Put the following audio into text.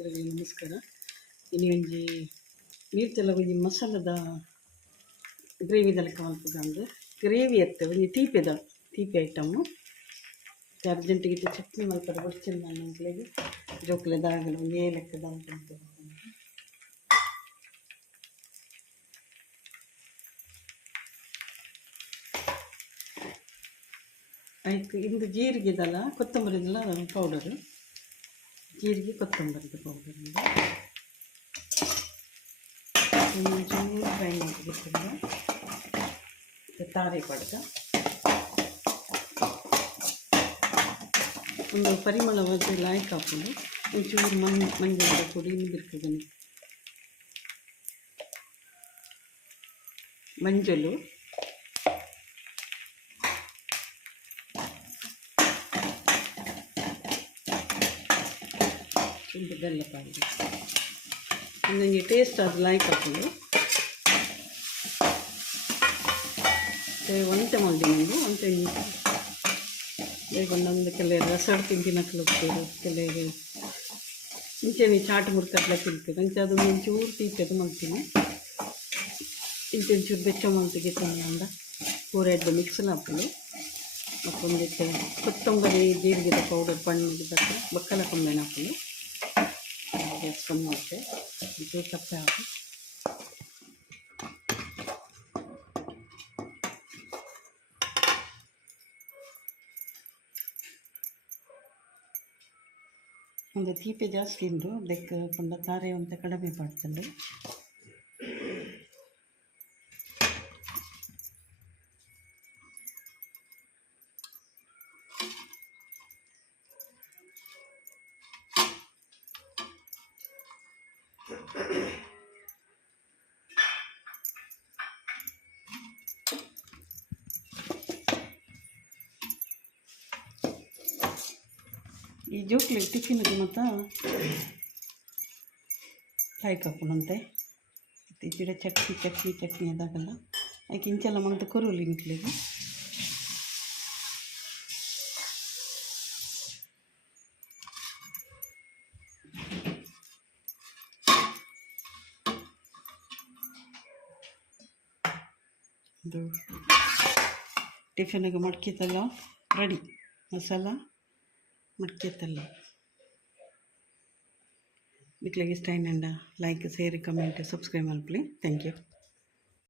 ಮಿತ್ರರಿಗೆ ನಮಸ್ಕಾರ. ಇನ್ನು ಒಂಜಿ ನೀರ್ತೆಲ್ಲ ಒಂಜಿ ಮಸಾಲದ ಗ್ರೇವಿದ ಲೆಕ್ಕ ಮಲ್ಪುಜಂದು ಗ್ರೇವಿ ಎತ್ತ ಒಂಜಿ ತೀಪೆ ಐಟಮು ಅರ್ಜೆಂಟಿಗೆ ಚಟ್ನಿ ಮಲ್ಪದ ಗೊತ್ತಿಲ್ಲ ನನ್ನ ಮಕ್ಕಳಿಗೆ ಜೋಕ್ಲೆ ದಾಗಲು ಒಂದು ಲೆಕ್ಕದ ಅಂತ ಆಯ್ತು. ಇಂದು ಜೀರಿಗೆ ಇದಲ್ಲ ಕೊತ್ತಂಬರಿದೆಲ್ಲ ಪೌಡರು, ಜೀರಿಗೆ ಕೊತ್ತಂಬರಿದ ಪೌಡರಿಂದ ಒಂಚೂರು ಫ್ರೈ ಮಾಡಿಬಿಟ್ಟಿಲ್ಲ ತಾರೆ ಪಡ್ದ ಒಂದು ಪರಿಮಳವಾದ ಲಾಯ್ಕ್ ಹಾಕೊಂಡು ಒಂಚೂರು ಮಂಜದ ಪುಡಿ ಇರ್ತದೆ, ಮಂಜಲು ಒಂದು ಬೆಲ್ಲ ಪಾಡಿ ನನಗೆ ಟೇಸ್ಟ್ ಅದು ಲಾಯ್ಕ್ ಹಾಕೊಂಡು ಒಂಟೆ ಮಲ್ದಿ ನಂದು ಒಂಟೆ ಬೇಗ ಒಂದು ಕೆಲವರು ರಸಡ್ ತಿಂತಿನಕ್ಲು ಹೋಗ್ತೇವೆ, ಕೆಲವರು ಇಂಚೆ ಚಾಟ್ ಮುರ್ಕಟ್ಲ ತಿಂತೇವೆ ಅಂಚೆ ಅದು ಒಂಚೂರು ತೀರ್ಚದು ಮಾಡ್ತೀನಿ. ಇಂಚೂರು ಬೆಚ್ಚ ಮಲ್ತಿಗೆ ತಂದ ಪೂರೆಡ್ಡು ಮಿಕ್ಸಲ್ ಹಾಕೊಂಡು ಮತ್ತೊಂದಿಕ್ಕೆ ಕೊತ್ತಂಬರಿ ಜೀರಿಗೆದ ಪೌಡರ್ ಪಣ್ಣಿಗೆ ಬಕ್ಕಲ ಕೊಂಬೆನ ಹಾಕೊಂಡು ಬೇಯಿಸ್ಕೊಂಡು ಮಾಡ್ತೆ. ಒಂಚೂರು ಸಪ್ಪೆ ಹಾಕಿ ಒಂದು ತೀಪೆ ಜಾಸ್ತಿ ಉಂಟು ಅದಕ್ಕೆ ಕೊಂಡ ತಾರೆ ಅಂತ ಕಡಿಮೆ ಮಾಡ್ತಂಡೆ. ಈ ಜೋಕ್ಲಿ ಟಿಫಿನ್ಗೆ ಮತ್ತು ಲಾಯ್ಕ್ ಹಾಕೊಂಡಂತೆ ಗಿಡ ಚಟ್ನಿ ಅದಾಗಲ್ಲ ಯಾಕೆ ಇಂಚೆಲ್ಲ ಮಂತ ಕೊರುಲಿ ನಿಕ್ಲಿಗೆ ಇದು ಟಿಫಿನಿಗೆ ಮಡ್ಕಿತಲ್ಲ ರೆಡಿ ಮಸಾಲ ಮಡ್ಕೆತ್ತಲ್ಲ. మీకు ఇష్టమైన లైక్ షేర్ కమెంట్ సబ్స్క్రైబ్ మల్పలి. Thank you.